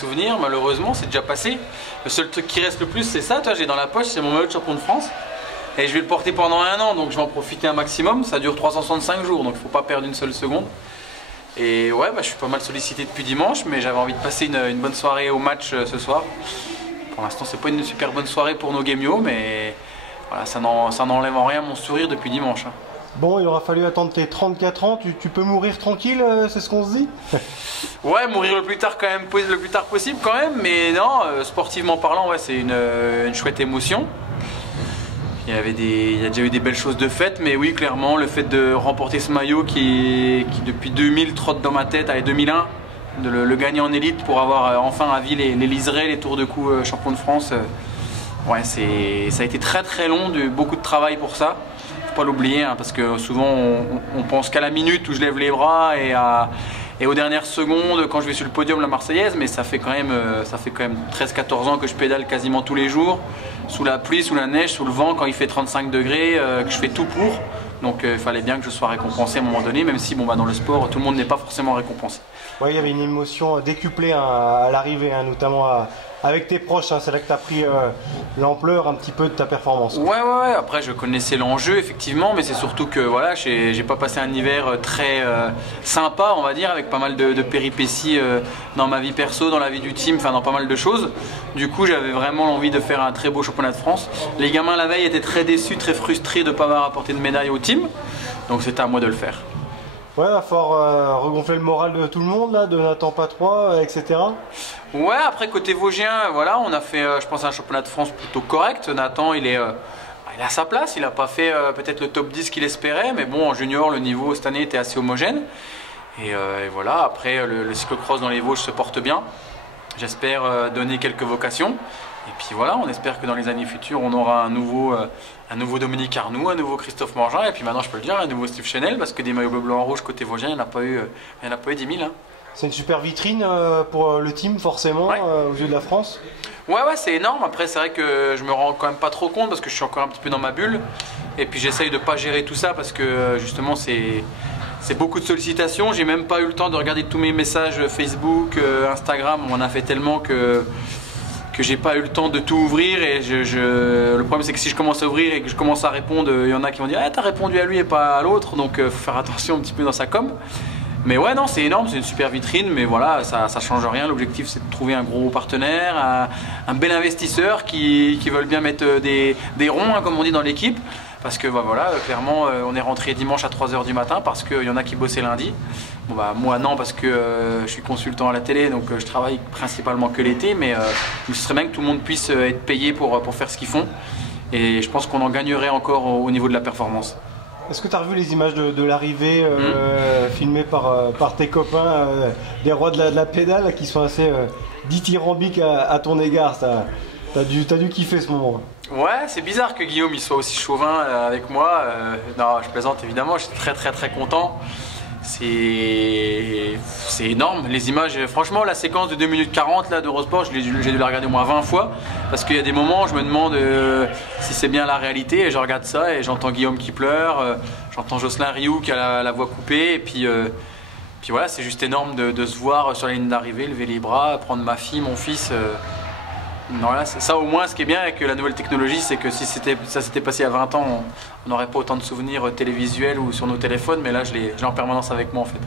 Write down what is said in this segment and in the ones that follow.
souvenirs, malheureusement, c'est déjà passé. Le seul truc qui reste le plus, c'est ça. Toi, j'ai dans la poche, c'est mon maillot de champion de France. Et je vais le porter pendant 1 an, donc je vais en profiter un maximum. Ça dure 365 jours, donc il ne faut pas perdre une seule seconde. Et ouais, je suis pas mal sollicité depuis dimanche, mais j'avais envie de passer une bonne soirée au match ce soir. Pour l'instant, c'est pas une super bonne soirée pour nos Gemio, mais voilà, ça n'enlève en rien mon sourire depuis dimanche. Bon, il aura fallu attendre tes 34 ans, tu peux mourir tranquille, c'est ce qu'on se dit? Ouais, mourir le plus tard possible quand même, mais non, sportivement parlant, ouais, c'est une chouette émotion. Il y a déjà eu des belles choses de fait, mais oui, clairement, le fait de remporter ce maillot qui depuis 2000 trotte dans ma tête, allez 2001, de le gagner en élite pour avoir enfin à vie les liserés, les tours de cou champion de France, ouais, ça a été très très long, beaucoup de travail pour ça. Faut pas l'oublier, hein, parce que souvent on pense qu'à la minute où je lève les bras et aux dernières secondes quand je vais sur le podium la Marseillaise, mais ça fait quand même 13-14 ans que je pédale quasiment tous les jours, sous la pluie, sous la neige, sous le vent, quand il fait 35 degrés, que je fais tout pour. Donc il fallait bien que je sois récompensé à un moment donné, même si dans le sport tout le monde n'est pas forcément récompensé. Ouais, il y avait une émotion décuplée à l'arrivée, notamment avec tes proches, c'est là que tu as pris l'ampleur un petit peu de ta performance. Ouais, après je connaissais l'enjeu effectivement, mais c'est surtout que voilà, j'ai pas passé un hiver très sympa, on va dire, avec pas mal de péripéties dans ma vie perso, dans la vie du team, enfin dans pas mal de choses. Du coup, j'avais vraiment l'envie de faire un très beau championnat de France. Les gamins la veille étaient très déçus, très frustrés de ne pas avoir apporté de médaille au team, donc c'était à moi de le faire. Ouais, il va falloir regonfler le moral de tout le monde, là, de Nathan Patrois, etc. Ouais, après côté Vosgien, voilà, on a fait, je pense, un championnat de France plutôt correct. Nathan, il a sa place, il n'a pas fait peut-être le top 10 qu'il espérait, mais bon, en junior, le niveau cette année était assez homogène. Et voilà, après, le cyclocross dans les Vosges se porte bien. J'espère donner quelques vocations. Et puis voilà, on espère que dans les années futures, on aura un nouveau Dominique Arnoux, un nouveau Christophe Morgin, et puis maintenant je peux le dire, un nouveau Steve Chenel, parce que des maillots bleu, blanc, rouge côté Vosgien, il n'y en a pas eu 10 000. Hein. C'est une super vitrine pour le team, forcément, ouais. Aux yeux de la France. Ouais, c'est énorme. Après, c'est vrai que je me rends quand même pas trop compte, parce que je suis encore un petit peu dans ma bulle. Et puis j'essaye de pas gérer tout ça, parce que justement, c'est beaucoup de sollicitations. J'ai même pas eu le temps de regarder tous mes messages Facebook, Instagram. On en a fait tellement que j'ai pas eu le temps de tout ouvrir, et le problème c'est que si je commence à ouvrir et que je commence à répondre, il y en a qui vont dire ah, t'as répondu à lui et pas à l'autre, donc faut faire attention un petit peu dans sa com. Mais ouais, non, c'est énorme, c'est une super vitrine, mais voilà, ça change rien. L'objectif c'est de trouver un gros partenaire, un bel investisseur qui veulent bien mettre des ronds, comme on dit dans l'équipe. Parce que voilà, clairement, on est rentré dimanche à 3 h du matin parce qu'il y en a qui bossaient lundi. Bon, moi non, parce que je suis consultant à la télé, donc je travaille principalement que l'été, mais ce serait bien que tout le monde puisse être payé pour faire ce qu'ils font. Et je pense qu'on en gagnerait encore au niveau de la performance. Est-ce que tu as revu les images de l'arrivée filmées par tes copains, des rois de la pédale, qui sont assez dithyrambiques à ton égard? T'as dû kiffer ce moment. Ouais, c'est bizarre que Guillaume il soit aussi chauvin avec moi. Non, je plaisante évidemment, je suis très très très content. C'est énorme, les images. Franchement, la séquence de 2 minutes 40 d'Eurosport, j'ai dû la regarder au moins 20 fois. Parce qu'il y a des moments où je me demande si c'est bien la réalité, et je regarde ça et j'entends Guillaume qui pleure, j'entends Jocelyn Rioux qui a la voix coupée, et puis voilà, c'est juste énorme de se voir sur la ligne d'arrivée, lever les bras, prendre ma fille, mon fils. Non, là, ça au moins, ce qui est bien avec la nouvelle technologie, c'est que si ça s'était passé il y a 20 ans, on n'aurait pas autant de souvenirs télévisuels ou sur nos téléphones, mais là je l'ai en permanence avec moi en fait.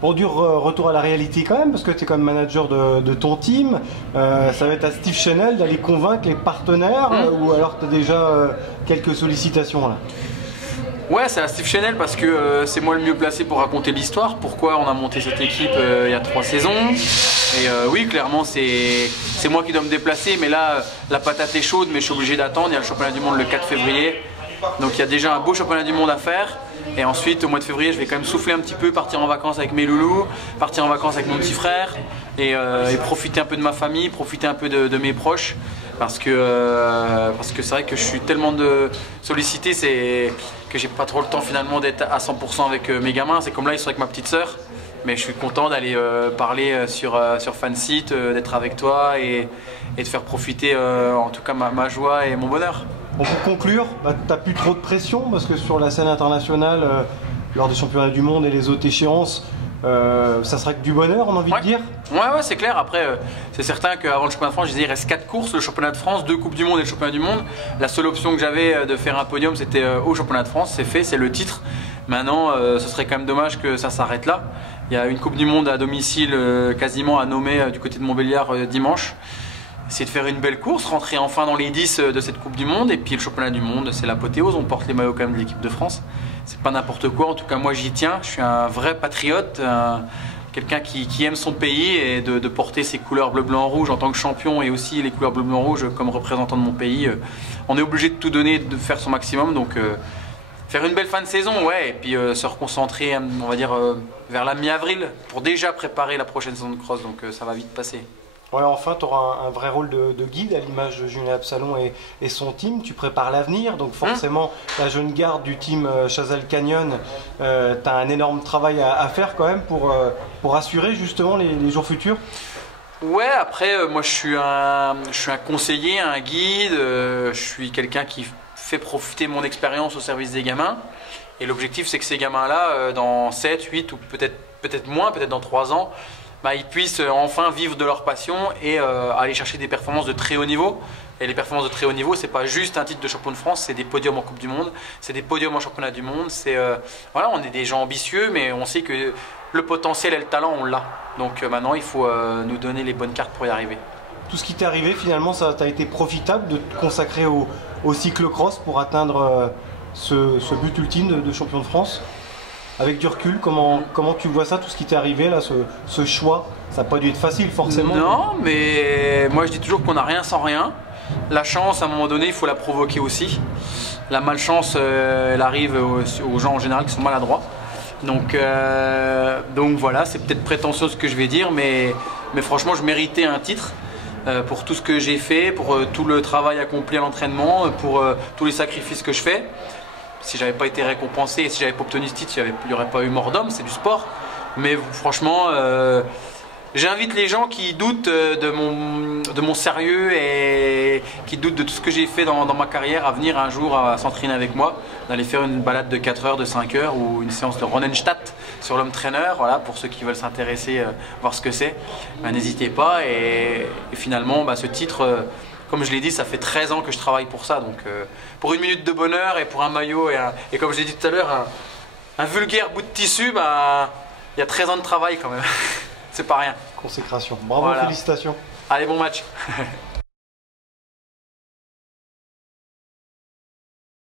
Bon, dur retour à la réalité quand même, parce que tu es quand même manager de ton team. Ça va être à Steve Chenel d'aller convaincre les partenaires, ou alors tu as déjà quelques sollicitations là? Ouais, c'est à Steve Chenel parce que c'est moi le mieux placé pour raconter l'histoire, pourquoi on a monté cette équipe il y a 3 saisons. Et oui, clairement, c'est moi qui dois me déplacer, mais là, la patate est chaude, mais je suis obligé d'attendre. Il y a le championnat du monde le 4 février, donc il y a déjà un beau championnat du monde à faire. Et ensuite, au mois de février, je vais quand même souffler un petit peu, partir en vacances avec mes loulous, partir en vacances avec mon petit frère, et profiter un peu de ma famille, profiter un peu de mes proches. Parce que c'est vrai que je suis tellement sollicité, c'est que j'ai pas trop le temps finalement d'être à 100% avec mes gamins. C'est comme là, ils sont avec ma petite sœur. Mais je suis content d'aller parler sur Fansite, d'être avec toi et de faire profiter en tout cas ma joie et mon bonheur. Bon, pour conclure, tu n'as plus trop de pression parce que sur la scène internationale, lors des championnats du monde et les autres échéances, ça serait que du bonheur, on a envie de dire. Ouais, c'est clair. Après, c'est certain qu'avant le championnat de France, je disais il reste 4 courses, le championnat de France, 2 Coupes du Monde et le championnat du monde. La seule option que j'avais de faire un podium, c'était au championnat de France. C'est fait, c'est le titre. Maintenant, ce serait quand même dommage que ça s'arrête là. Il y a une Coupe du Monde à domicile quasiment à nommer du côté de Montbéliard dimanche. Essayer de faire une belle course, rentrer enfin dans les 10 de cette Coupe du Monde. Et puis le championnat du monde, c'est l'apothéose. On porte les maillots quand même de l'équipe de France. C'est pas n'importe quoi. En tout cas, moi j'y tiens. Je suis un vrai patriote, quelqu'un qui aime son pays et de porter ses couleurs bleu, blanc, rouge en tant que champion et aussi les couleurs bleu, blanc, rouge comme représentant de mon pays. On est obligé de tout donner, de faire son maximum. Donc faire une belle fin de saison, ouais, et puis se reconcentrer, on va dire, vers la mi-avril pour déjà préparer la prochaine saison de cross. Donc ça va vite passer. Ouais, enfin, tu auras un vrai rôle de guide à l'image de Julien Absalon et son team. Tu prépares l'avenir, donc forcément, la jeune garde du team Chazal Canyon, tu as un énorme travail à faire quand même pour assurer justement les jours futurs. Ouais, après, moi je suis un conseiller, un guide, je suis quelqu'un qui fait profiter mon expérience au service des gamins. Et l'objectif, c'est que ces gamins-là, dans 7, 8 ou peut-être moins, peut-être dans 3 ans, ils puissent enfin vivre de leur passion et aller chercher des performances de très haut niveau. Et les performances de très haut niveau, c'est pas juste un titre de champion de France, c'est des podiums en Coupe du Monde, c'est des podiums en championnat du monde. Voilà, on est des gens ambitieux, mais on sait que le potentiel et le talent, on l'a. Donc maintenant, il faut nous donner les bonnes cartes pour y arriver. Tout ce qui t'est arrivé, finalement, ça t'a été profitable de te consacrer au cyclocross pour atteindre ce but ultime de champion de France? Avec du recul, comment tu vois ça, tout ce qui t'est arrivé là, ce choix? Ça n'a pas dû être facile forcément. Non, mais moi je dis toujours qu'on n'a rien sans rien. La chance, à un moment donné, il faut la provoquer aussi. La malchance, elle arrive aux gens en général qui sont maladroits. Donc voilà, c'est peut-être prétentieux ce que je vais dire, mais franchement, je méritais un titre pour tout ce que j'ai fait, pour tout le travail accompli à l'entraînement, pour tous les sacrifices que je fais. Si j'avais pas été récompensé et si j'avais pas obtenu ce titre, il n'y aurait pas eu mort d'homme, c'est du sport. Mais franchement, j'invite les gens qui doutent de mon sérieux et qui doutent de tout ce que j'ai fait dans ma carrière à venir un jour à s'entraîner avec moi, d'aller faire une balade de 4 heures, de 5 heures ou une séance de Ronnenstadt sur l'homme trainer, voilà, pour ceux qui veulent s'intéresser, voir ce que c'est. N'hésitez pas et finalement, ce titre... Comme je l'ai dit, ça fait 13 ans que je travaille pour ça, donc pour une minute de bonheur et pour un maillot et comme je l'ai dit tout à l'heure, un vulgaire bout de tissu, il y a 13 ans de travail quand même, c'est pas rien. Consécration, bravo, voilà. Félicitations. Allez, bon match.